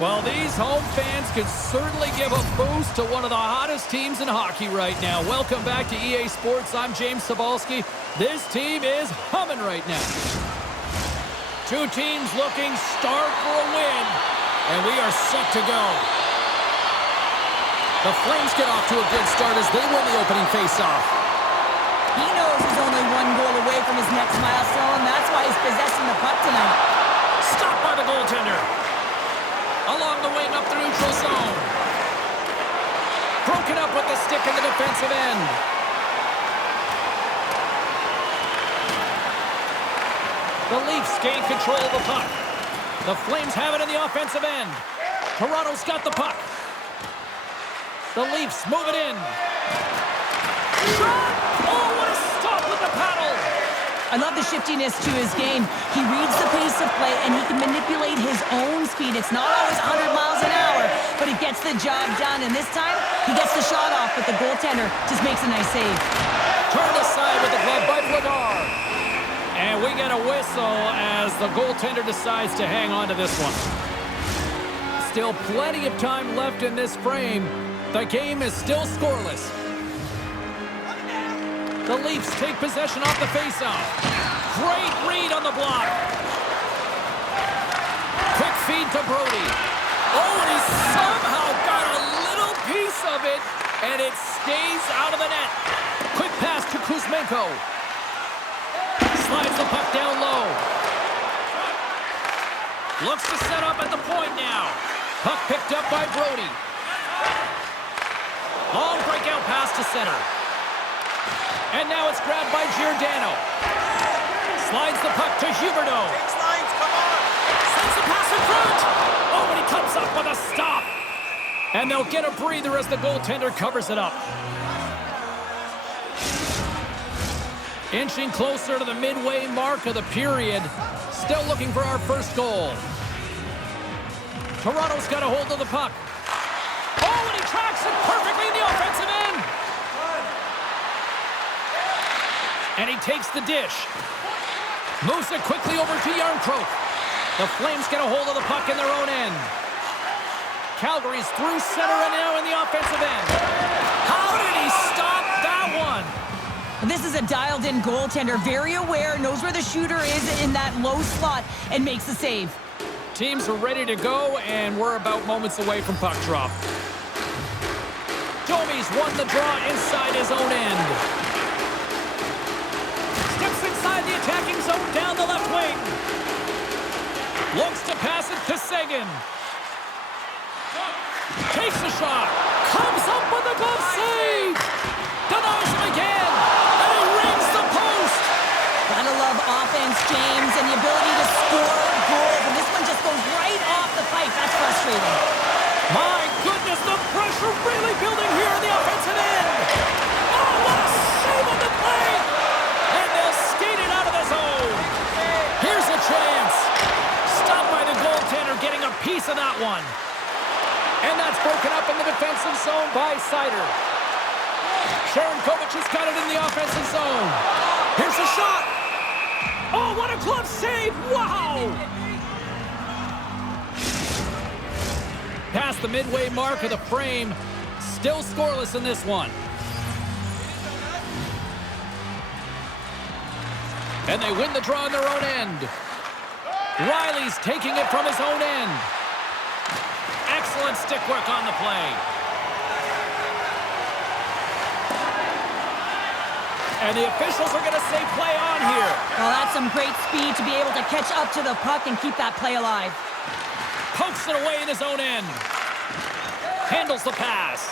Well, these home fans could certainly give a boost to one of the hottest teams in hockey right now. Welcome back to EA Sports. I'm James Cybulski. This team is humming right now. Two teams looking starved for a win, and we are set to go. The Flames get off to a good start as they win the opening faceoff. He knows he's only one goal away from his next milestone. That's why he's possessing the puck tonight. Stopped by the goaltender. Along the wing up the neutral zone. Broken up with the stick in the defensive end. The Leafs gain control of the puck. The Flames have it in the offensive end. Toronto's got the puck. The Leafs move it in. Shot! Oh, what a stop with the paddle! I love the shiftiness to his game. He reads the pace of play, and he can manipulate his own speed. It's not always 100 miles an hour, but it gets the job done. And this time, he gets the shot off, but the goaltender just makes a nice save. Turned aside with the glove by Vladar. And we get a whistle as the goaltender decides to hang on to this one. Still plenty of time left in this frame. The game is still scoreless. The Leafs take possession off the faceoff. Great read on the block. Quick feed to Brody. Oh, and he somehow got a little piece of it, and it stays out of the net. Quick pass to Kuzmenko. Slides the puck down low. Looks to set up at the point now. Puck picked up by Brody. Long breakout pass to center. And now it's grabbed by Giordano. Slides the puck to Huberdeau. Sends the pass in front. Oh, and he comes up with a stop. And they'll get a breather as the goaltender covers it up. Inching closer to the midway mark of the period. Still looking for our first goal. Toronto's got a hold of the puck. Oh, and he tracks it perfectly in the offensive end. And he takes the dish. Moves it quickly over to Järnkrok. The Flames get a hold of the puck in their own end. Calgary's through center and now in the offensive end. How did he stop that one? This is a dialed-in goaltender, very aware, knows where the shooter is in that low slot, and makes the save. Teams are ready to go, and we're about moments away from puck drop. Domi's won the draw inside his own end. Steps inside the attacking zone down the left wing. Looks to pass it to Seguin. Takes the shot. Comes up with a glove save. Denies him again. And he rings the post. Gotta love offense, James, and the ability to score goals. And this one just goes right off the pipe. That's frustrating. My goodness, the pressure really building here in the offensive end. Oh, what a save on the play. And they'll skate it out of the zone. Here's a chance. Stopped by the goaltender, getting a piece of that one. And that's broken up in the defensive zone by Seider. Sharangovich has got it in the offensive zone. Here's a shot. Oh, what a glove save. Wow. Past the midway mark of the frame. Still scoreless in this one. And they win the draw on their own end. Riley's taking it from his own end. Excellent stick work on the play. And the officials are going to say play on here. Well, that's some great speed to be able to catch up to the puck and keep that play alive. Pokes it away in his own end. Handles the pass.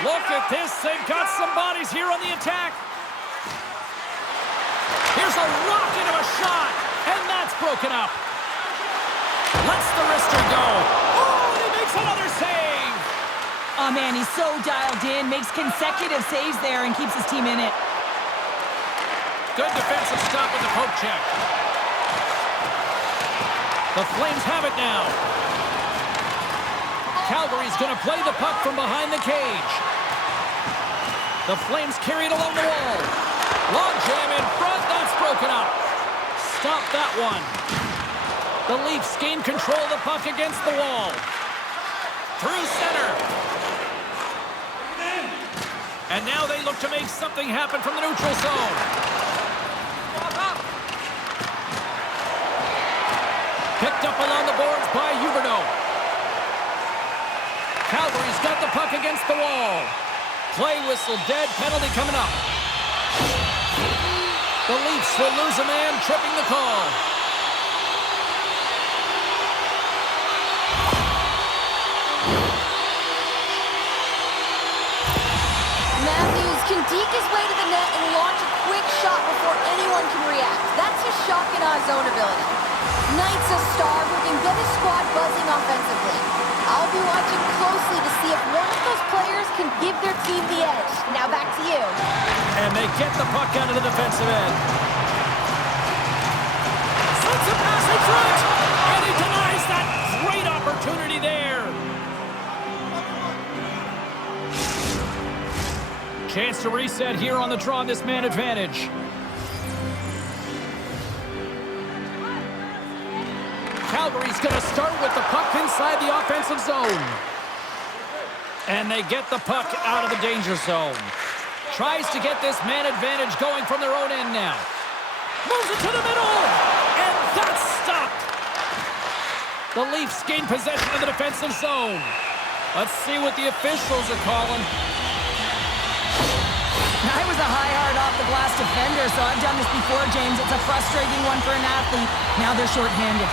Look at this. They've got some bodies here on the attack. Here's a rocket of a shot. And that's broken up. Lets the wrister go. Oh, and he makes another save. Oh, man, he's so dialed in. Makes consecutive saves there and keeps his team in it. Good defensive stop with the poke check. The Flames have it now. Calgary's going to play the puck from behind the cage. The Flames carry it along the wall. Long jam in front. That's broken up. Stop that one. The Leafs gain control of the puck against the wall. Through center. And now they look to make something happen from the neutral zone. Picked up along the boards by Huberdeau. Calgary's got the puck against the wall. Play whistle dead, penalty coming up. The Leafs will lose a man, tripping the call. Matthews can deke his way to the net and launch a quick shot before anyone can react. That's his shock and awe zone ability. Knight's a star who can get his squad buzzing offensively. I'll be watching closely to see if one of those players can give their team the edge. Now back to you. And they get the puck out of the defensive end. Sends a pass in front. And he denies that great opportunity there. Chance to reset here on the draw on this man advantage. Calgary's going to start with the puck inside the offensive zone. And they get the puck out of the danger zone. Tries to get this man advantage going from their own end now. Moves it to the middle. And that's stopped. The Leafs gain possession of the defensive zone. Let's see what the officials are calling. I was a high, hard off-the-glass defender, so I've done this before, James. It's a frustrating one for an athlete. Now they're shorthanded.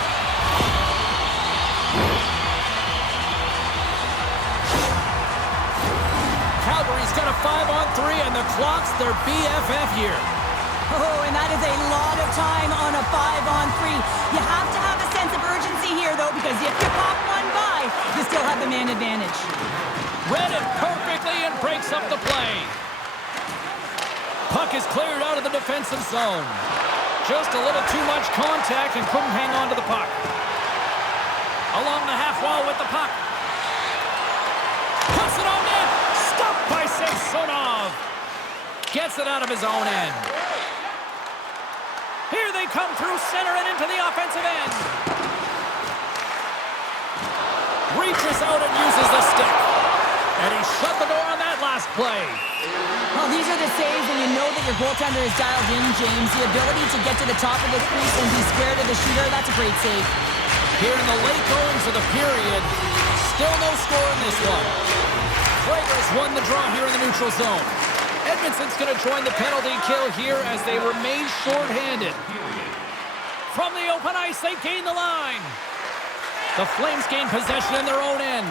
Calgary's got a 5-on-3, and the clock's their BFF here. Oh, and that is a lot of time on a 5-on-3. You have to have a sense of urgency here, though, because if you pop one by, you still have the man advantage. Read it perfectly and breaks up the play. Puck is cleared out of the defensive zone. Just a little too much contact and couldn't hang on to the puck. Along the half wall with the puck. Puts it on net. Stopped by Samsonov. Gets it out of his own end. Here they come through center and into the offensive end. Reaches out and uses the stick. And he shut the door on that last play. Well, these are the saves when you know that your goaltender is dialed in, James. The ability to get to the top of the crease and be scared of the shooter, that's a great save. Here in the late goings of the period, still no score in this one. Flaggers won the draw here in the neutral zone. Edmundson's going to join the penalty kill here as they remain shorthanded. From the open ice, they gain the line. The Flames gain possession in their own end.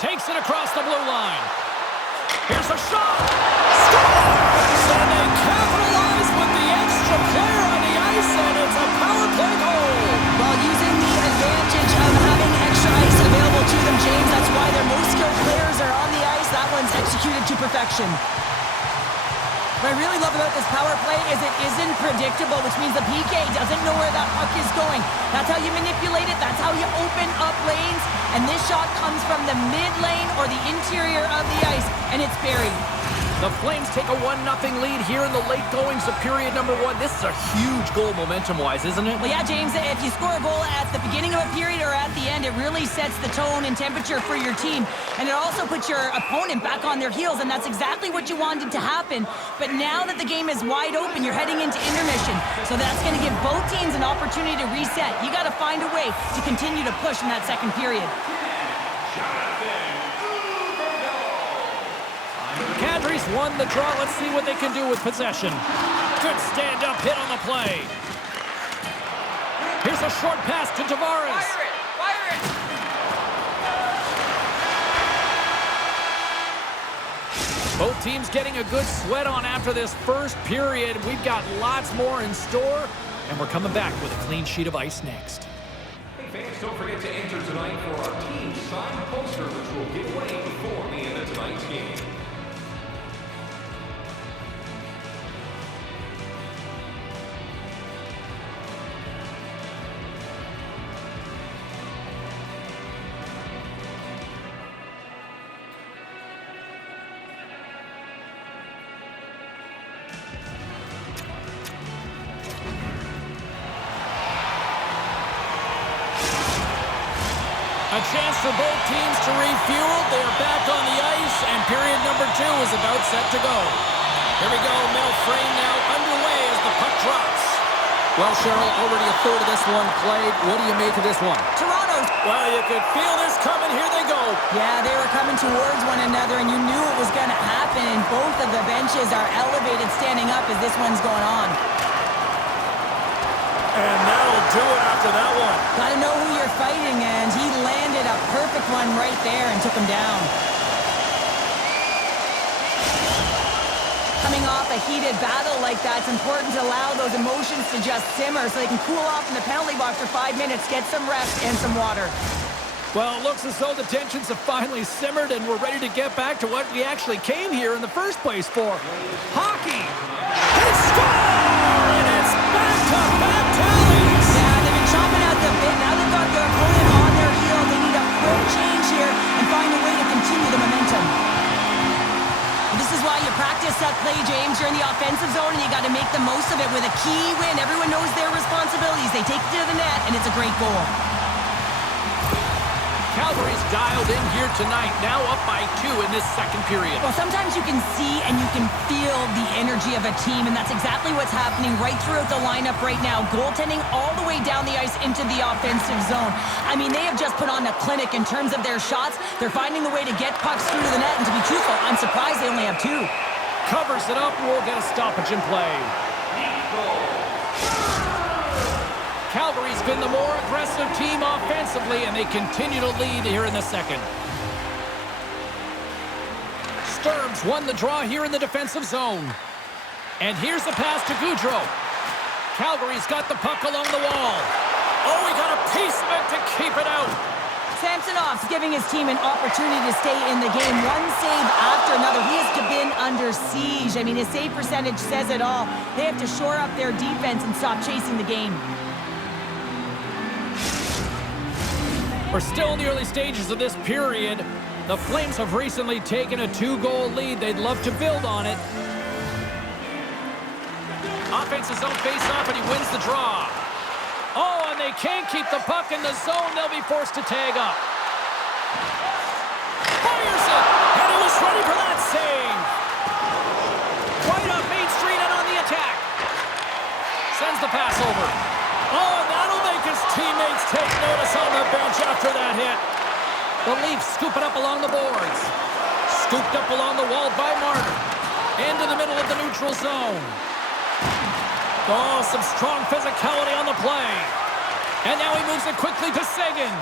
Takes it across the blue line. Here's a shot. Scores! And they capitalize with the extra player on the ice, and it's a power play goal. While using the advantage of having extra ice available to them, James, that's why their most skilled players are on the ice. That one's executed to perfection. What I really love about this power play is it isn't predictable, which means the PK doesn't know where that puck is going. That's how you manipulate it. That's how you open up lanes. And this shot comes from the mid lane or the interior of the ice, and it's buried. The Flames take a 1-0 lead here in the late goings of period number 1. This is a huge goal momentum-wise, isn't it? Well, yeah, James, if you score a goal at the beginning of a period or at the end, it really sets the tone and temperature for your team. And it also puts your opponent back on their heels, and that's exactly what you wanted to happen. But now that the game is wide open, you're heading into intermission. So that's going to give both teams an opportunity to reset. You got to find a way to continue to push in that second period. Kadri's won the draw. Let's see what they can do with possession. Good stand-up hit on the play. Here's a short pass to Tavares. Fire it! Both teams getting a good sweat on after this first period. We've got lots more in store, and we're coming back with a clean sheet of ice next. Hey fans, don't forget to enter tonight for our team signed poster, which will give away before the end of tonight's game. A chance for both teams to refuel. They are back on the ice, and period number 2 is about set to go. Here we go, middle frame now underway as the puck drops. Well, Cheryl, already a third of this one played. What do you make of this one? Toronto's. Well, you could feel this coming. Here they go. Yeah, they were coming towards one another, and you knew it was going to happen. And both of the benches are elevated, standing up as this one's going on. And that'll do it after that one. Got to know who you're fighting, and he landed a perfect one right there and took him down. Coming off a heated battle like that, it's important to allow those emotions to just simmer so they can cool off in the penalty box for 5 minutes, get some rest and some water. Well, it looks as though the tensions have finally simmered and we're ready to get back to what we actually came here in the first place for. Hockey! They score! And it's back-to-back tallies! Yeah, they've been chomping at the bit. Now they've got their opponent on their heels. They need a quick change here and find a way to continue the momentum. This is why you practice that play, James. You're in the offensive zone, and you got to make the most of it with a key win. Everyone knows their responsibilities. They take it to the net, and it's a great goal. Calgary's dialed in here tonight, now up by 2 in this second period. Well, sometimes you can see and you can feel the energy of a team, and that's exactly what's happening right throughout the lineup right now. Goaltending all the way down the ice into the offensive zone. I mean, they have just put on a clinic in terms of their shots. They're finding the way to get pucks through to the net, and to be truthful, I'm surprised they only have 2. Covers it up, we'll get a stoppage in play. Calgary's been the more aggressive team offensively, and they continue to lead here in the second. Sturm's won the draw here in the defensive zone. And here's the pass to Gaudreau. Calgary's got the puck along the wall. Oh, he got a piece of it to keep it out. Samsonov's giving his team an opportunity to stay in the game. One save after another. He has been under siege. I mean, his save percentage says it all. They have to shore up their defense and stop chasing the game. We're still in the early stages of this period. The Flames have recently taken a 2-goal lead. They'd love to build on it. Offensive zone face-off, and he wins the draw. Oh, and they can't keep the puck in the zone. They'll be forced to tag up. Fires it, and he was ready for that save. Right up Main Street and on the attack. Sends the pass over. Oh, and that'll make his teammates take notice on the bench after that hit. The Leafs scoop it up along the boards. Scooped up along the wall by Martin. Into the middle of the neutral zone. Oh, some strong physicality on the play. And now he moves it quickly to Seguin.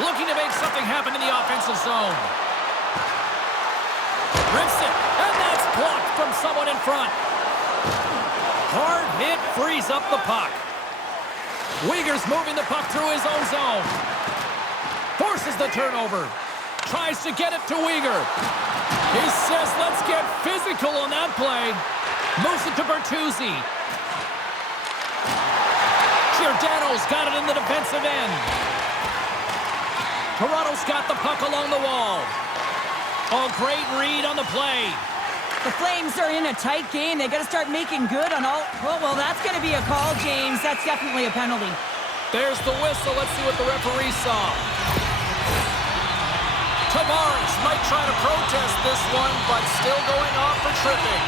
Looking to make something happen in the offensive zone. Rips it, and that's blocked from someone in front. Hard hit frees up the puck. Weegar's moving the puck through his own zone. Forces the turnover. Tries to get it to Weegar. He says, let's get physical on that play. Moves it to Bertuzzi. Giordano's got it in the defensive end. Toronto's got the puck along the wall. Oh, great read on the play. The Flames are in a tight game. They got to start making good on all... Well, that's going to be a call, James. That's definitely a penalty. There's the whistle. Let's see what the referee saw. Tavares might try to protest this one, but still going off for tripping.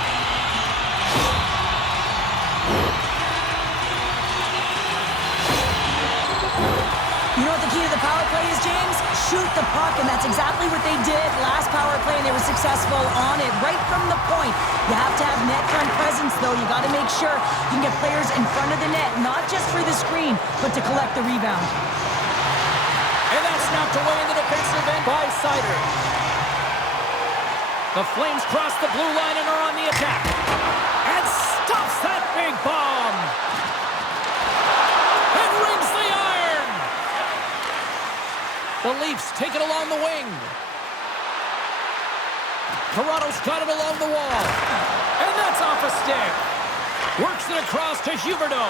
You know what the key to the power play is, James? Shoot the puck, and that's exactly what they did last power play, and they were successful on it right from the point. You have to have net front presence, though. You got to make sure you can get players in front of the net, not just for the screen, but to collect the rebound. And that's snapped away in the defensive end by Sider. The Flames cross the blue line and are on the attack. And stops that big bomb. And rings the iron. The Leafs take it along the wing. Toronto's got it along the wall. And that's off a stick. Works it across to Huberdeau.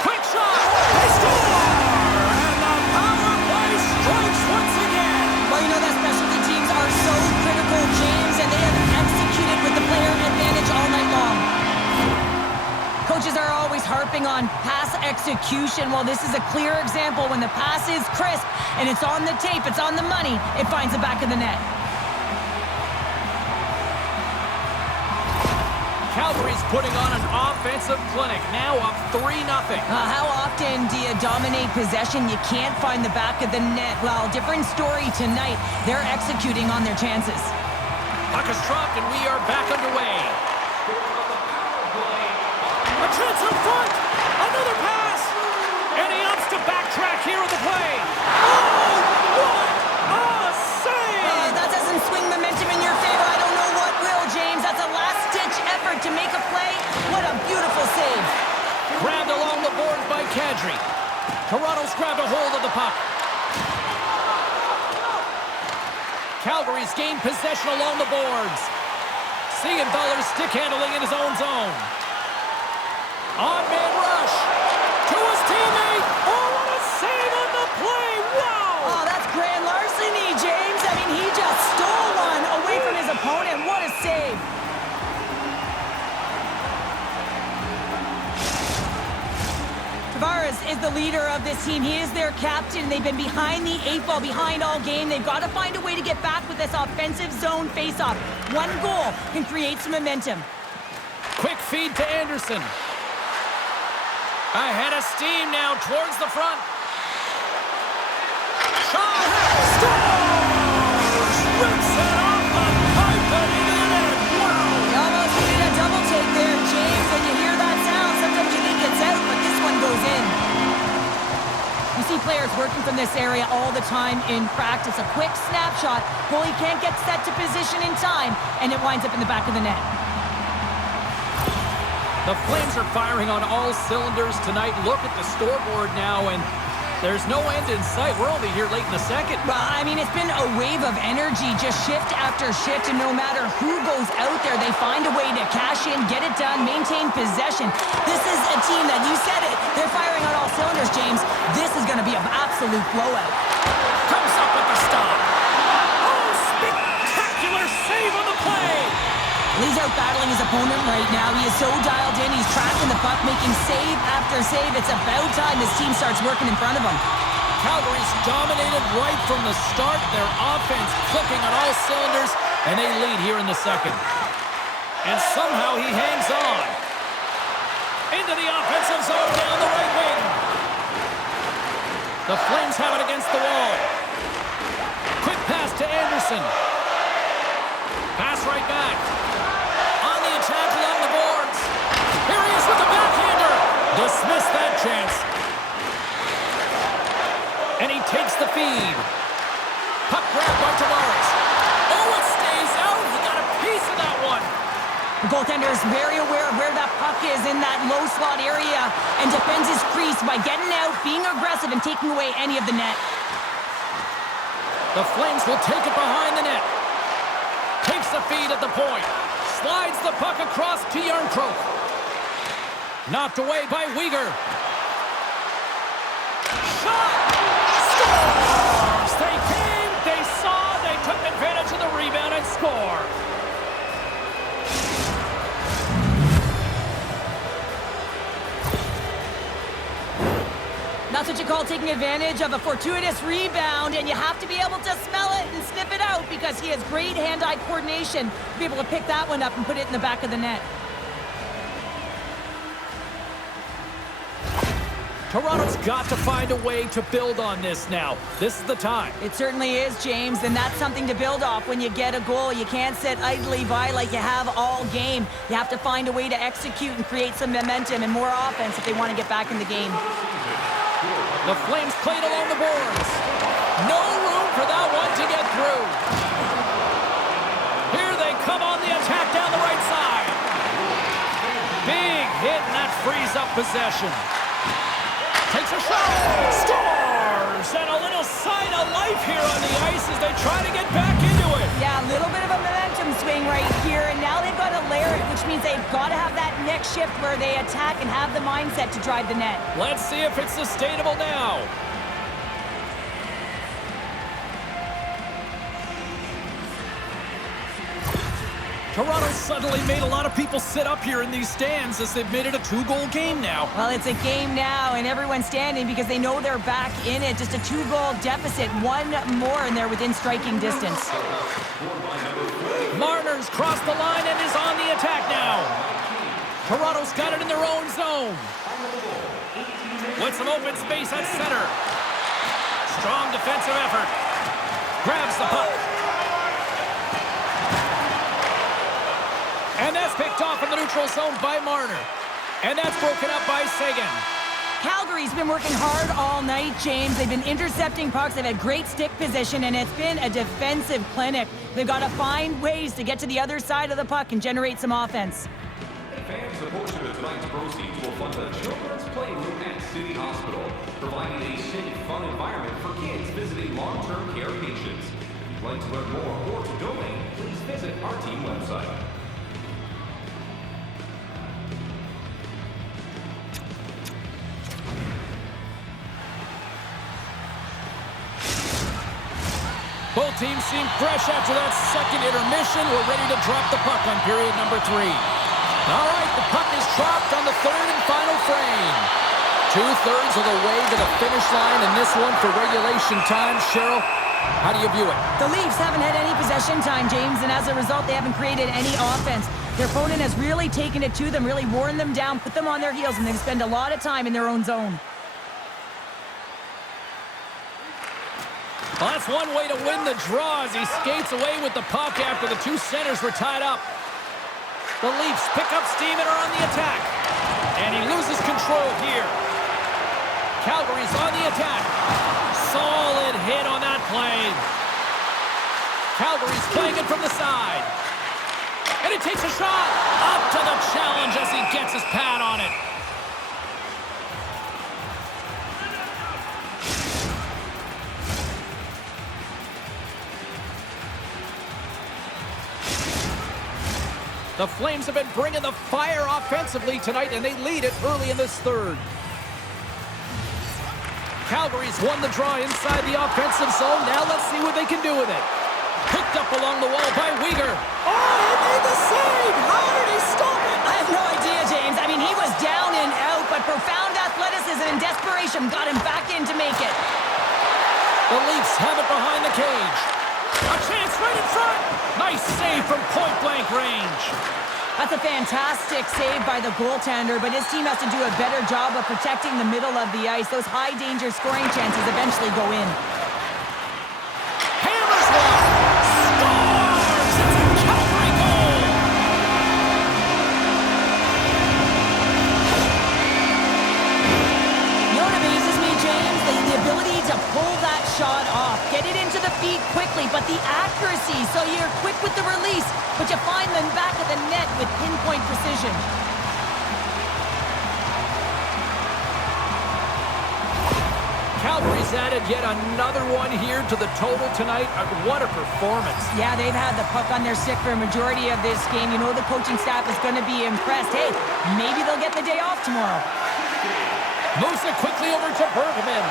Quick shot. They score! And the power play strikes once again. Well, you know that specialty teams are so critical, James, and they have executed with the player advantage all night long. Coaches are always always harping on pass execution. Well, this is a clear example. When the pass is crisp and it's on the tape, it's on the money, it finds the back of the net. Calgary's putting on an offensive clinic, now up 3-0. How often do you dominate possession? You can't find the back of the net. Well, different story tonight. They're executing on their chances. Puck is dropped and we are back underway. A chance in front! Another pass! And he opts to backtrack here on the play. Oh, what a save! That doesn't swing momentum in your favor. I don't know what will, James. That's a last-ditch effort to make a play. What a beautiful save. Grabbed along the boards by Kadri. Toronto's grabbed a hold of the puck. Calgary's gained possession along the boards. Siegenthaler stick handling in his own zone. On-man rush to his teammate. Oh, what a save on the play. Wow! Oh, that's grand larceny, James. I mean, he just stole one away from his opponent. What a save. Tavares is the leader of this team. He is their captain. They've been behind the 8 ball, behind all game. They've got to find a way to get back with this offensive zone faceoff. One goal can create some momentum. Quick feed to Andersson. Ahead of steam now towards the front. Shot! Scores! Rips it off the pipe and into the net. Wow! You almost needed a double take there, James. When you hear that sound, sometimes you think it's out, but this one goes in. You see players working from this area all the time in practice. A quick snapshot. Goalie can't get set to position in time, and it winds up in the back of the net. The Flames are firing on all cylinders tonight. Look at the scoreboard now, and there's no end in sight. We're only here late in the second. Well, I mean, it's been a wave of energy, just shift after shift, and no matter who goes out there, they find a way to cash in, get it done, maintain possession. This is a team that, you said it, they're firing on all cylinders, James. This is going to be an absolute blowout. Comes up with the stop. Oh, spectacular save on the play. He's out battling his opponent right now. He is so dialed in. He's tracking the puck, making save after save. It's about time this team starts working in front of him. Calgary's dominated right from the start. Their offense clicking on all cylinders, and they lead here in the second. And somehow he hangs on. Into the offensive zone down the right wing. The Flames have it against the wall. Quick pass to Andersson. Pass right back. On the attack along the boards. Here he is with the backhander. Dismiss that chance. And he takes the feed. Puck grabbed by Tavares. Oh, it stays out. He got a piece of that one. The goaltender is very aware of where that puck is in that low slot area and defends his crease by getting out, being aggressive, and taking away any of the net. The Flames will take it behind the net. Takes the feed at the point. Slides the puck across to Järnkrok. Knocked away by Weegar. Shot! Scores! They came, they saw, they took advantage of the rebound and score. That's what you call taking advantage of a fortuitous rebound, and you have to be able to smell it and sniff it out because he has great hand-eye coordination to be able to pick that one up and put it in the back of the net. Toronto's got to find a way to build on this now. This is the time. It certainly is, James, and that's something to build off when you get a goal. You can't sit idly by like you have all game. You have to find a way to execute and create some momentum and more offense if they want to get back in the game. The Flames played along the boards. No room for that one to get through. Here they come on the attack down the right side. Big hit, and that frees up possession. Takes a shot. Scores! And a little sign of life here on the ice as they try to get back into it. Yeah, a little bit of a momentum swing right here, and now they've got to layer it, which means they've got to have that next shift where they attack and have the mindset to drive the net. Let's see if it's sustainable now. Toronto suddenly made a lot of people sit up here in these stands as they've made it a 2-goal game now. Well, it's a game now, and everyone's standing because they know they're back in it. Just a 2-goal deficit. One more, and they're within striking distance. Marner's crossed the line and is on the attack now. Toronto's got it in their own zone. With some open space at center. Strong defensive effort. Grabs the puck. And that's picked off in the neutral zone by Marner. And that's broken up by Seguin. Calgary's been working hard all night, James. They've been intercepting pucks. They've had great stick position, and it's been a defensive clinic. They've got to find ways to get to the other side of the puck and generate some offense. Fans, a portion of tonight's proceeds will fund the Children's Playroom at City Hospital, providing a safe, fun environment for kids visiting long-term care patients. If you'd like to learn more or to donate, please visit our team website. Both teams seem fresh after that second intermission. We're ready to drop the puck on period number 3. All right, the puck is dropped on the third and final frame. 2/3 of the way to the finish line in this one for regulation time. Cheryl, how do you view it? The Leafs haven't had any possession time, James, and as a result, they haven't created any offense. Their opponent has really taken it to them, really worn them down, put them on their heels, and they've spent a lot of time in their own zone. Well, that's one way to win the draw as he skates away with the puck after the two centers were tied up. The Leafs pick up steam and are on the attack. And he loses control here. Calgary's on the attack. Solid hit on that play. Calgary's playing it from the side. And he takes a shot. Up to the challenge as he gets his pad on it. The Flames have been bringing the fire offensively tonight, and they lead it early in this third. Calgary's won the draw inside the offensive zone. Now let's see what they can do with it. Picked up along the wall by Weegar. Oh, he made the save! How did he stop it? I have no idea, James. I mean, he was down and out, but profound athleticism and desperation got him back in to make it. The Leafs have it behind the cage. A chance right in front. Nice save from point-blank range. That's a fantastic save by the goaltender, but his team has to do a better job of protecting the middle of the ice. Those high-danger scoring chances eventually go in. Hammers one. Scores! It's a Calgary goal. You know what amazes me, James? The ability to pull that shot off. Get it into the feet quickly, but the accuracy. So you're quick with the release, but you find them back at the net with pinpoint precision. Calgary's added yet another one here to the total tonight. What a performance. Yeah, they've had the puck on their stick for a majority of this game. You know the coaching staff is going to be impressed. Hey, maybe they'll get the day off tomorrow. Moves it quickly over to Bergman.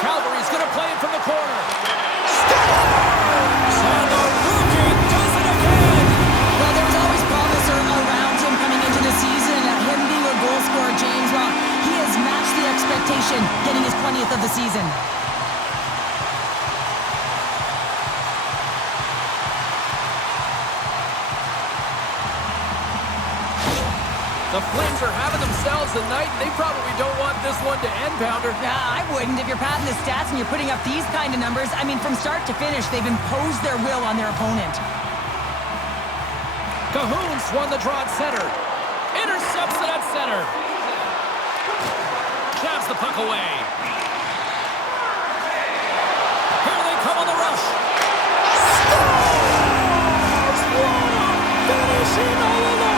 Calgary's going to play it from the corner. Scores! And the rookie does it again! Well, there was always promise around him coming into the season. Him being a goal scorer, James, well, he has matched the expectation, getting his 20th of the season. The Flames are having themselves a night, and they probably don't want this one to end, Pounder. I wouldn't. If you're padding the stats and you're putting up these kind of numbers, I mean, from start to finish, they've imposed their will on their opponent. Cahoon's won the draw at center. Intercepts it at center. Jabs the puck away. Here they come on the rush. Scores! What a finishing all alone!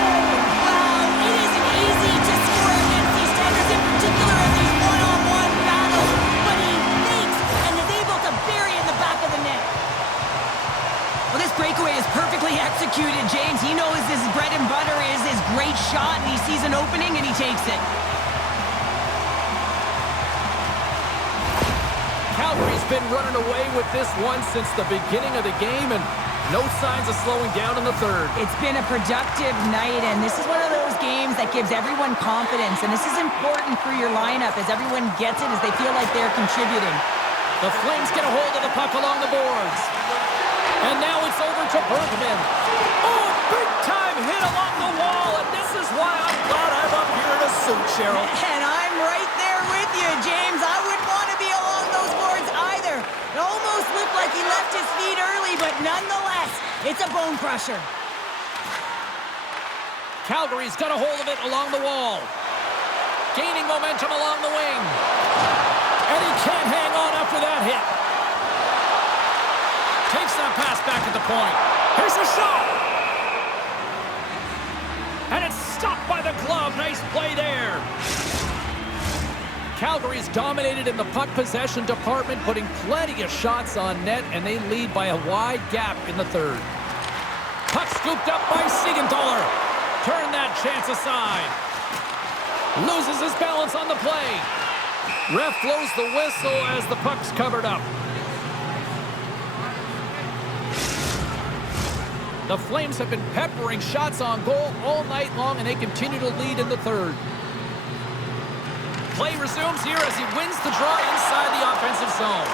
Wow, it isn't easy to score against these standards, in particular in these one-on-one battles, but he fakes and is able to bury it in the back of the net. Well, this breakaway is perfectly executed, James. He knows his bread and butter is his great shot, and he sees an opening, and he takes it. Calgary's been running away with this one since the beginning of the game, and No signs of slowing down in the third. It's been a productive night, and this is one of those games that gives everyone confidence, and this is important for your lineup as everyone gets it, as they feel like they're contributing. The Flames get a hold of the puck along the boards. And now it's over to Bergman. Oh, big-time hit along the wall, and this is why I'm glad I'm up here in a suit, Cheryl. And I'm right there with you, James. I wouldn't want to be along those boards either. It almost looked like he left his feet early, but nonetheless, it's a bone crusher. Calgary's got a hold of it along the wall. Gaining momentum along the wing. And he can't hang on after that hit. Takes that pass back at the point. Here's a shot. And it's stopped by the glove. Nice play there. Calgary's dominated in the puck possession department, putting plenty of shots on net, and they lead by a wide gap in the third. Puck scooped up by Siegenthaler. Turn that chance aside. Loses his balance on the play. Ref blows the whistle as the puck's covered up. The Flames have been peppering shots on goal all night long, and they continue to lead in the third. Play resumes here as he wins the draw inside the offensive zone.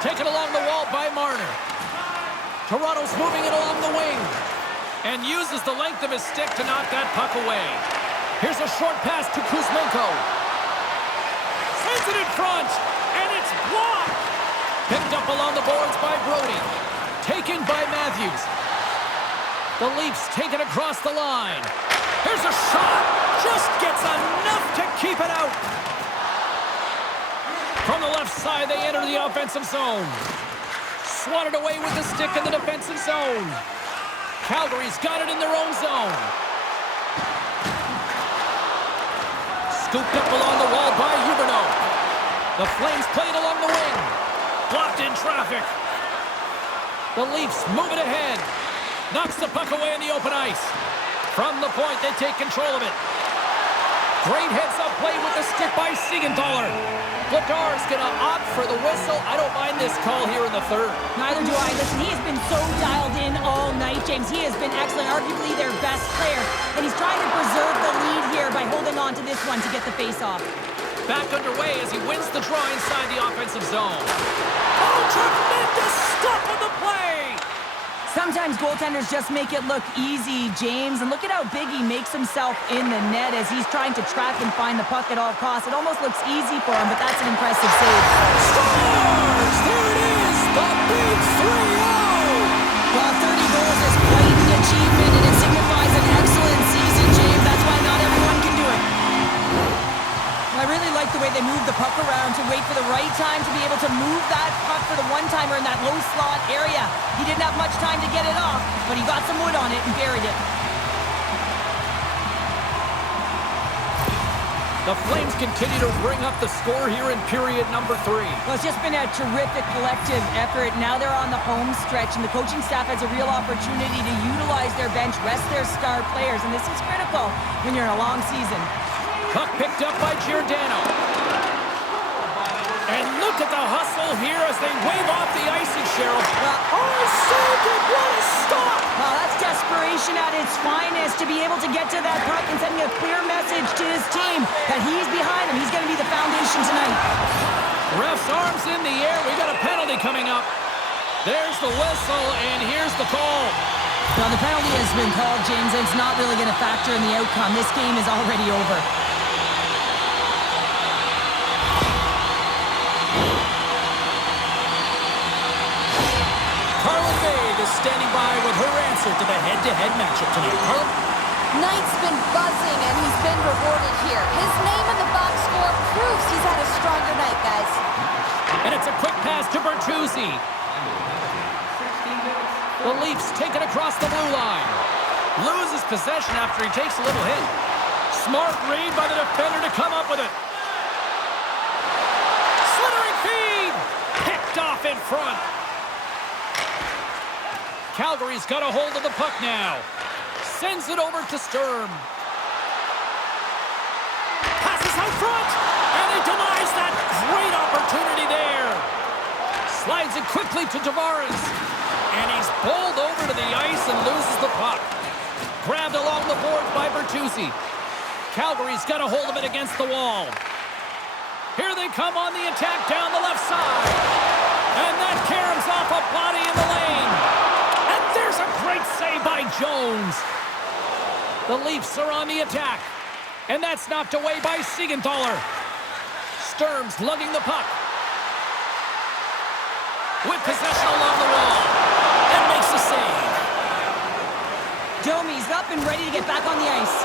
Taken along the wall by Marner. Toronto's moving it along the wing. And uses the length of his stick to knock that puck away. Here's a short pass to Kuzmenko. Sends it in front, and it's blocked. Picked up along the boards by Brody. Taken by Matthews. The Leafs take it across the line. Here's a shot. Just gets enough to keep it out. From the left side, they enter the offensive zone. Swatted away with the stick in the defensive zone. Calgary's got it in their own zone. Scooped up along the wall by Huberdeau. The Flames play it along the wing. Blocked in traffic. The Leafs move it ahead. Knocks the puck away in the open ice. From the point, they take control of it. Great heads-up play with the stick by Siegenthaler. Vladar is going to opt for the whistle. I don't mind this call here in the third. Neither do I. Listen, he has been so dialed in all night, James. He has been excellent, arguably their best player. And he's trying to preserve the lead here by holding on to this one to get the face-off. Back underway as he wins the draw inside the offensive zone. Oh, tremendous stop on the play! Sometimes goaltenders just make it look easy, James. And look at how big he makes himself in the net as he's trying to track and find the puck at all costs. It almost looks easy for him, but that's an impressive save. Scores! There it is! The big 3-0! Well, 30 goals is quite an achievement, and it signifies an excellent season, James. That's why not everyone can do it. I really like the way they move the puck around to wait for the right time to be able to move that puck for the one-timer in that low slot area. He didn't have much time to get it off, but he got some wood on it and buried it. The Flames continue to bring up the score here in period number 3. Well, it's just been a terrific collective effort. Now they're on the home stretch, and the coaching staff has a real opportunity to utilize their bench, rest their star players, and this is critical when you're in a long season. Puck picked up by Giordano. And look at the hustle here as they wave off the icing, Cheryl. Oh, saved it! What a stop! Well, that's desperation at its finest to be able to get to that puck and sending a clear message to his team that he's behind him. He's going to be the foundation tonight. Ref's arms in the air. We got a penalty coming up. There's the whistle, and here's the call. Well, the penalty has been called, James, and it's not really going to factor in the outcome. This game is already over. Standing by with her answer to the head-to-head matchup tonight. Carl? Knight's been buzzing, and he's been rewarded here. His name in the box score proves he's had a stronger night, guys. And it's a quick pass to Bertuzzi. The Leafs take it across the blue line. Loses possession after he takes a little hit. Smart read by the defender to come up with it. Slithering feed! Picked off in front. Calgary's got a hold of the puck now. Sends it over to Sturm. Passes out front, and he denies that great opportunity there. Slides it quickly to Tavares. And he's bowled over to the ice and loses the puck. Grabbed along the boards by Bertuzzi. Calgary's got a hold of it against the wall. Here they come on the attack down the left side. And that caroms off a body in the lane. And there's a great save by Jones. The Leafs are on the attack. And that's knocked away by Siegenthaler. Sturm's lugging the puck. With possession along the wall. And makes the save. Domi's up and ready to get back on the ice.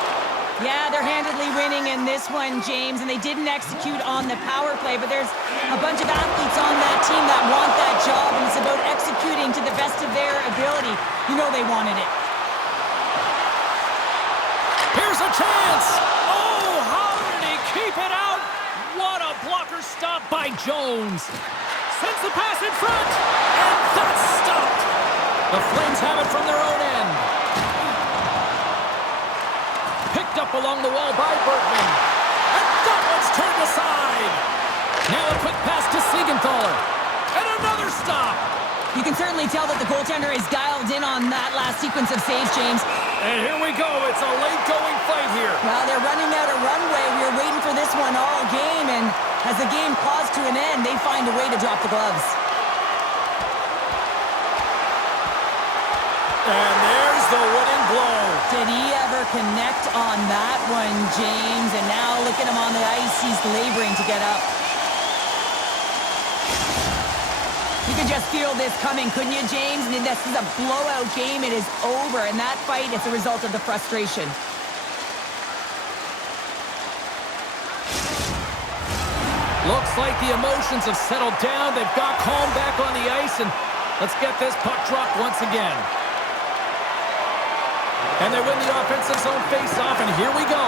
Yeah, they're handedly winning in this one, James, and they didn't execute on the power play, but there's a bunch of athletes on that team that want that job, and it's about executing to the best of their ability. You know they wanted it. Here's a chance! Oh, how did he keep it out? What a blocker stop by Jones. Sends the pass in front, and that's stopped. The Flames have it from their own end. Picked up along the wall by Bergman. And that one's turned aside. Now a quick pass to Siegenthaler. And another stop. You can certainly tell that the goaltender is dialed in on that last sequence of saves, James. And here we go. It's a late-going fight here. Well, they're running out of runway. We were waiting for this one all game, and as the game claws to an end, they find a way to drop the gloves. And there's the winning blow. Did he ever connect on that one, James? And now look at him on the ice. He's laboring to get up. You could just feel this coming, couldn't you, James? I mean, this is a blowout game. It is over, and that fight is a result of the frustration. Looks like the emotions have settled down. They've got calm back on the ice, and let's get this puck dropped once again. And they win the offensive zone face-off, and here we go.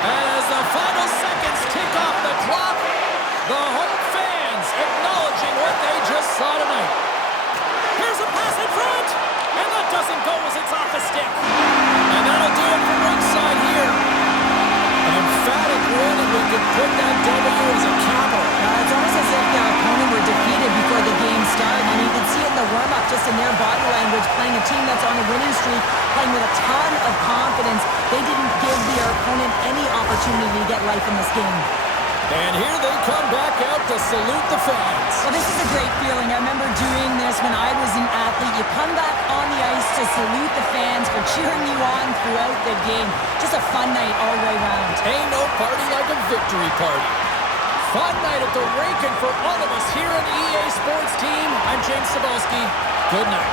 As the final seconds tick off the clock, the home fans acknowledging what they just saw tonight. Here's a pass in front, and that doesn't go as it's off the stick. And that'll do it from ringside here. An emphatic win, and we could put that W as a capital. It's almost as if their opponent were defeated before the game started. And you can see it in the warm-up, just in their body language, playing a team that's on a winning streak, playing with a ton of confidence. They didn't give their opponent any opportunity to get life in this game. And here they come back out to salute the fans. Well, this is a great feeling. I remember doing this when I was an athlete. You come back on the ice to salute the fans for cheering you on throughout the game. Just a fun night all the way around. Ain't no party like a victory party. Fun night at the rink, and for all of us here on the EA Sports team, I'm James Cebulski. Good night.